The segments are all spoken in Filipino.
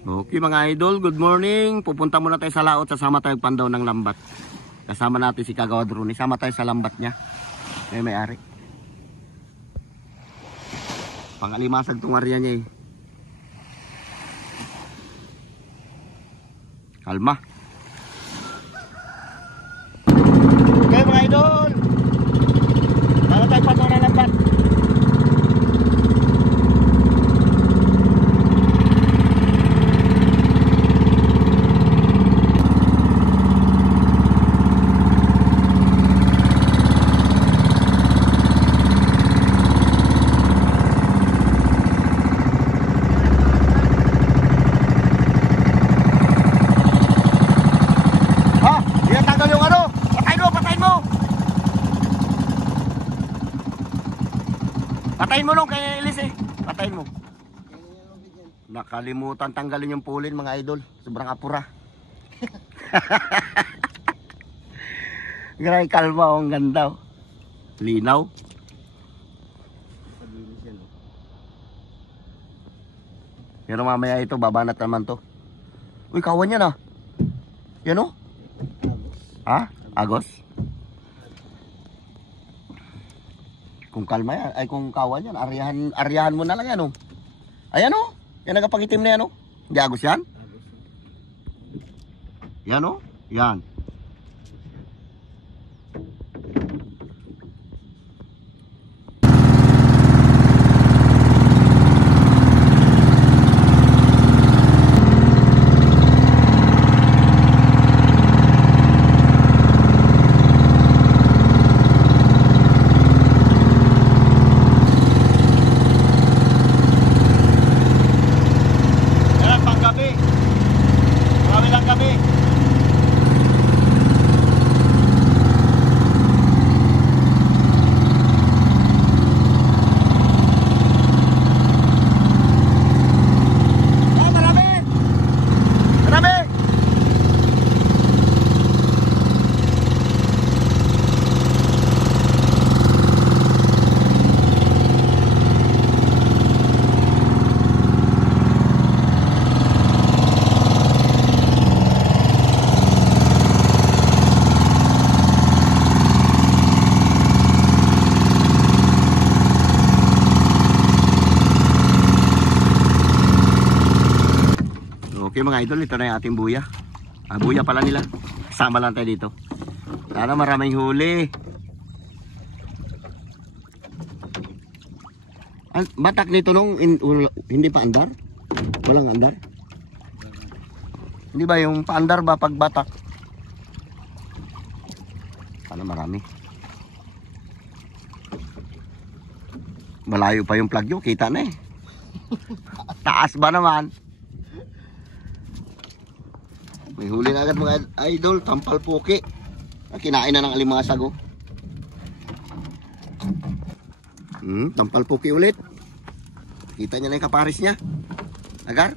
Okay mga idol, good morning. Pupunta muna tayo sa laot, sasama tayo pandaw ng lambat. Kasama natin si Kagawad Ronnie. Sama tayo sa lambat niya. May-ari. Pangalimasag tong area niya eh. Kalma. Okay mga idol, sama tayo pandaw ng lambat. Patayin mo nung kay Elis eh. Patayin mo. Nakalimutan tanggalin yung pulin mga idol. Sobrang apura. Grabe kalma oh, ang ganda oh. Linaw. Pero mamaya ito babanat naman to. Uy, kawan yan ah. Yan oh. Ha? Agos? Kung kalma yan, ay kung kawan yan, aryahan mo na lang yan oh. Ayan oh, yan nagapangitim na yan oh. Hindi agos yan? Yan oh, yan. Okay mga idol, ito na yung ating buya. Buya pala nila. Kasama lang tayo dito. Sana maraming huli. Batak nito nung hindi pa andar? Walang andar? Hindi ba yung paandar ba pag batak? Sana marami. Malayo pa yung plagyo, kita na eh. Taas ba naman? May huli na agad mga idol, tampal puki. Kinain na ng alimasag oh. Tampal puki ulit. Kita niya na yung kaparis niya. Agar?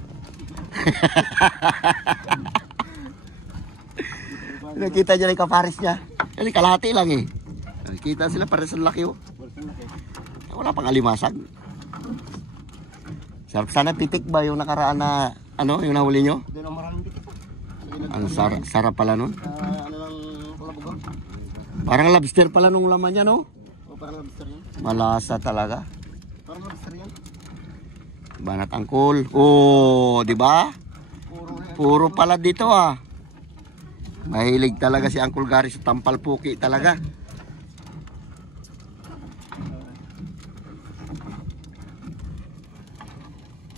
Nakita niya na yung kaparis niya. Kasi kalahati lang eh. Kita sila pares ang laki oh. Wala pang alimasag. Sarap sana pitik ba yung nakaraan na ano, yung nahuli nyo? Hindi na maraming pitik. Ang sarap pala nun. Ano lang kalabugan? Parang lobster pala nung laman niya, no? O, parang lobster yan. Malasa talaga. Parang lobster yan. Banat angkol. Oh, di ba? Puro pala dito ah. Mahilig talaga si Uncle Gary sa tampal puki talaga.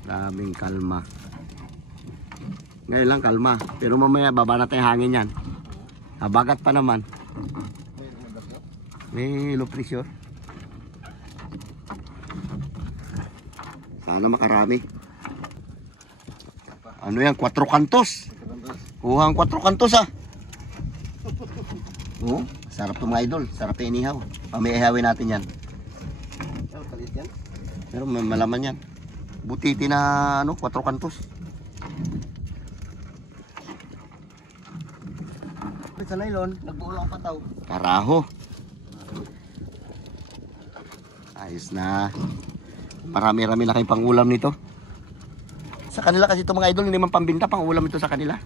Daming kalma. Ngayon lang kalma, pero mamaya babanat yung hangin yan. Habagat pa naman. May low pressure. Sana makarami. Ano yan, 4 kantos. Kuha ang 4 kantos ah. Oh, sarap itong mga idol. Sarap yung inihaw. May ihawin natin yan. Pero malaman yan. Butiti na ano, 4 kantos. Sa nylon, nagbuo ang pataw. Karaho. Ayos na. Marami-rami na kayong pangulam nito. Sa kanila kasi ito mga idol, hindi man pambinta, pang ulam ito sa kanila.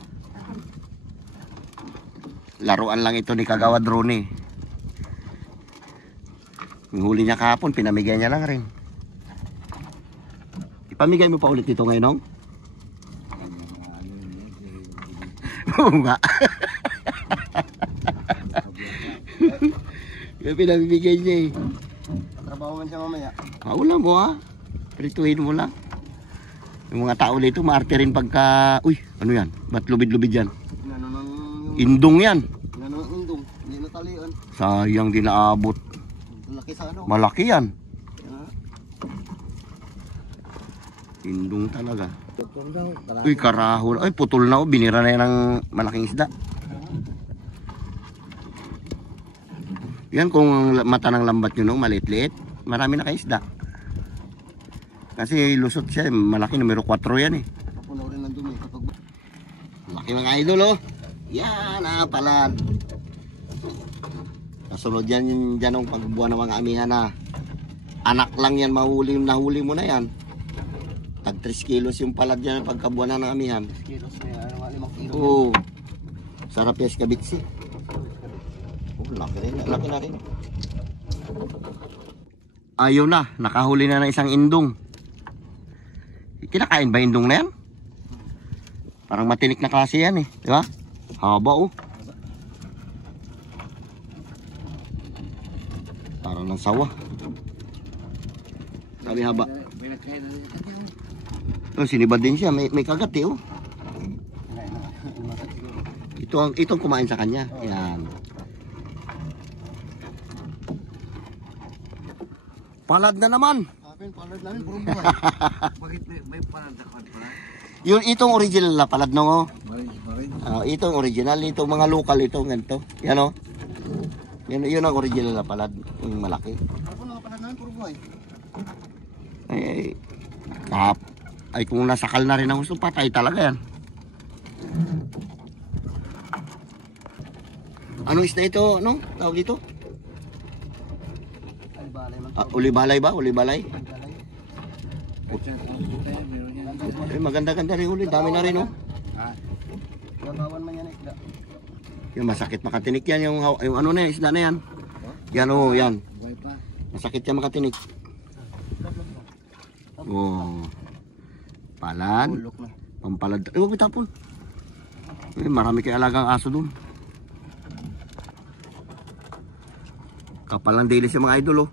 Laruan lang ito ni Kagawad Ronnie. Yung huli niya kahapon, pinamigay niya lang rin. Ipamigay mo pa ulit ito ngayon, Nong? Oo nga. Yung pinamigay niya eh. Trabaho man siya mamaya. Ulam mo ha. Prituhin mo lang. Yung mga tao dito, maarte rin pagka... Uy, ano yan? Ba't lubid-lubid yan? Ano nang... Indong yan. Ano nang indong? Hindi natalian. Sayang din naabot. Laki sa ano. Malaki yan. Ah. Indong talaga. Putol daw. Uy, karahol. Ay, putol na o. Binira na yan ng malaking isda. Yan kung mata ng lambat nyo, no? Maliit-liit. Marami na kayo isda. Kasi lusot siya. Malaki, numero 4 yan eh. Puno rin ng dumi kapag... Laki mga idol oh. Yan palad. Kasunod yan dyan ang pagbuwan ng mga amihan na anak lang yan nahuli mo na yan. Tag 3 kilos yung palad yan pagkabuwan na ng amihan. Kilos na yan. 5 kilo. Oo. Sarap yes kabitsi. Laki rin. Laki na rin. Ayaw na. Nakahuli na ng isang indong. Kinakain ba indong na yan? Parang matinik na klase yan eh. Di ba? Haba oh. Parang ng sawa. Sabi haba. Oh, sinibad din siya. May kagat eh oh. Itong kumain sa kanya. Yan. Palad na naman. Palad namin, puro buhay. Bakit may palad na pala? Itong original na palad no. Barin. Itong original, itong mga local itong ganito. Yan oh. Yun ang original na palad, yung malaki. Ako na palad namin, puro buhay. Ay kung nasakal na rin ang gusto, patay talaga yan. Ano isda ito, no? Tawag dito? Alibalay man. Ulibalay ba? Ulibalay? Maganda-ganda rin uli. Dami na rin oh. Gabawan man yan isda. Yung masakit makatinik yan. Yung ano na isda na yan. Yan oh, yan. Masakit yan makatinik. Oh. Palad. Ulok na. Pampalad. Huwag itapon. Marami kayo alagang aso dun. Kapal ng dilis yung mga idol oh.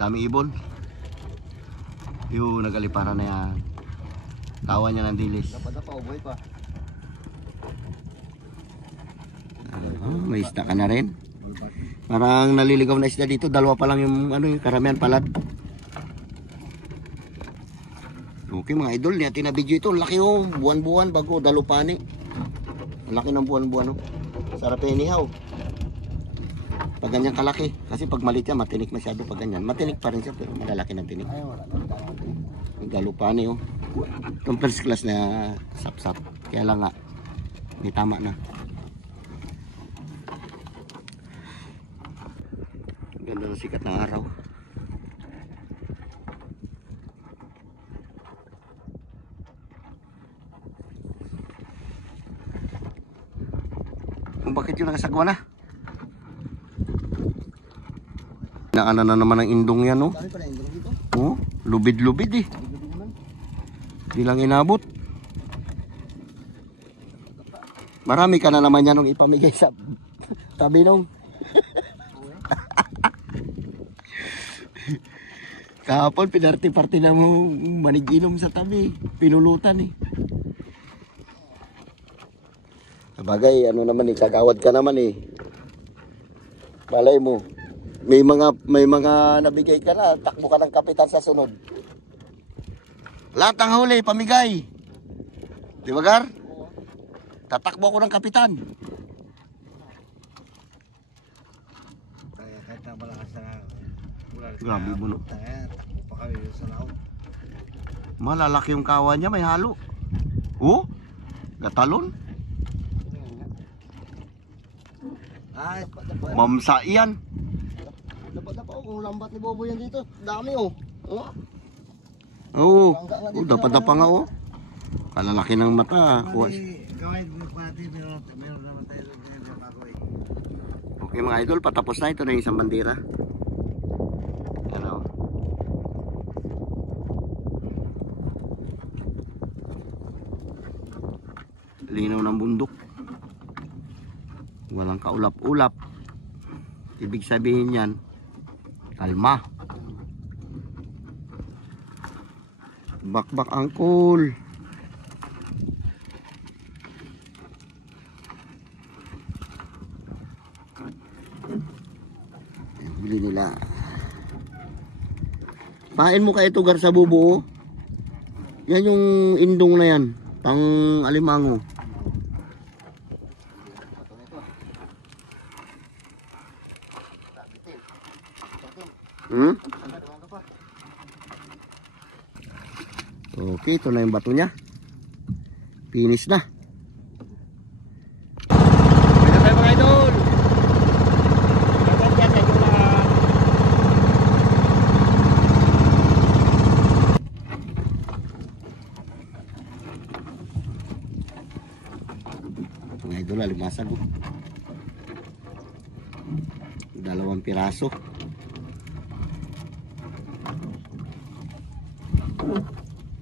Dami ibon. Yung nagalipara na yan. Tawa niya ng dilis. Dapat pa, buhay pa. May isda ka na rin. Parang naliligaw na isda dito. Dalawa pa lang yung karamihan palad. Okay mga idol, natin na video ito. Laki oh, buwan-buwan bago dalupani. Laki ng buwan-buwan oh. Sarap yung inihaw. Pag ganyan kalaki. Kasi pag maliit yan, matinik masyado pag ganyan. Matinik pa rin siya pero malalaki ng tinik. Ay, wala na. Yung dalupani oh. Itong first class na sap-sap. Kaya lang nga, may tama na. Ganda ng sikat ng araw. Kung bakit yung nakasagwa na? Naana na naman ang indong yan, no? Dami pala indong dito. Oh, lubid-lubid eh. Di lang inabot. Marami ka na naman yan nung ipamigay sa tabi nung. Kahapon, pinarti-parti na mo maniginom sa tabi. Pinulutan eh. Sabagay, ano naman eh, kagawad ka naman eh. Malay mo. May mga nabigay ka na, takbo ka ng kapitan sa sunod. Lahat ng huli, pamigay. Di ba, Gar? Tatakbo ako ng kapitan. Kahit na malakas na Grabe mo no. pakawin sa laot. Malalaki yung kawan niya, may halo. Oh, gatalon. Ay, Mamsa iyan. dapat oh, kung lambat ni Bobo yan dito. Dami oh. Oh. Oo, dapat pa nga oh. Kalalaki ng mata. Kuha. Gawin mo pati, meron naman tayo ng ako eh. Okay mga idol, patapos na. Ito na yung isang bandera. Ano? Linaw ng bundok. Walang kaulap-ulap. Ibig sabihin yan, kalma. Bakbak angkol. Bili nila. Pain mo kaya ito gar sa bubuo. Yan yung indong na yan. Pang alimango. Okay, ito na yung bato niya. Finish na. Pwede tayo mga idol. Mga idol, alimasag ko. 2 piraso.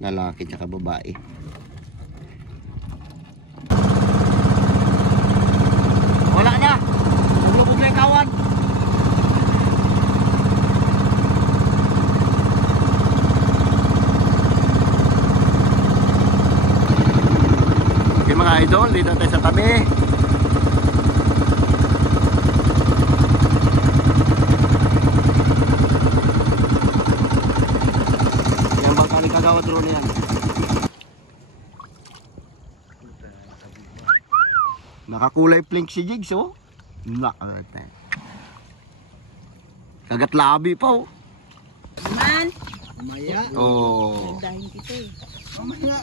Lalaki tsaka babae. Wala na. Naglubog na yung kawan. Okay mga idol, dito tayo sa tabi. Kagawa drone yan. Nakakulay pink si Jigs, oh. Kagat labi pa, oh. Man, Mamaya. Oh. dahil kita eh. Mamaya.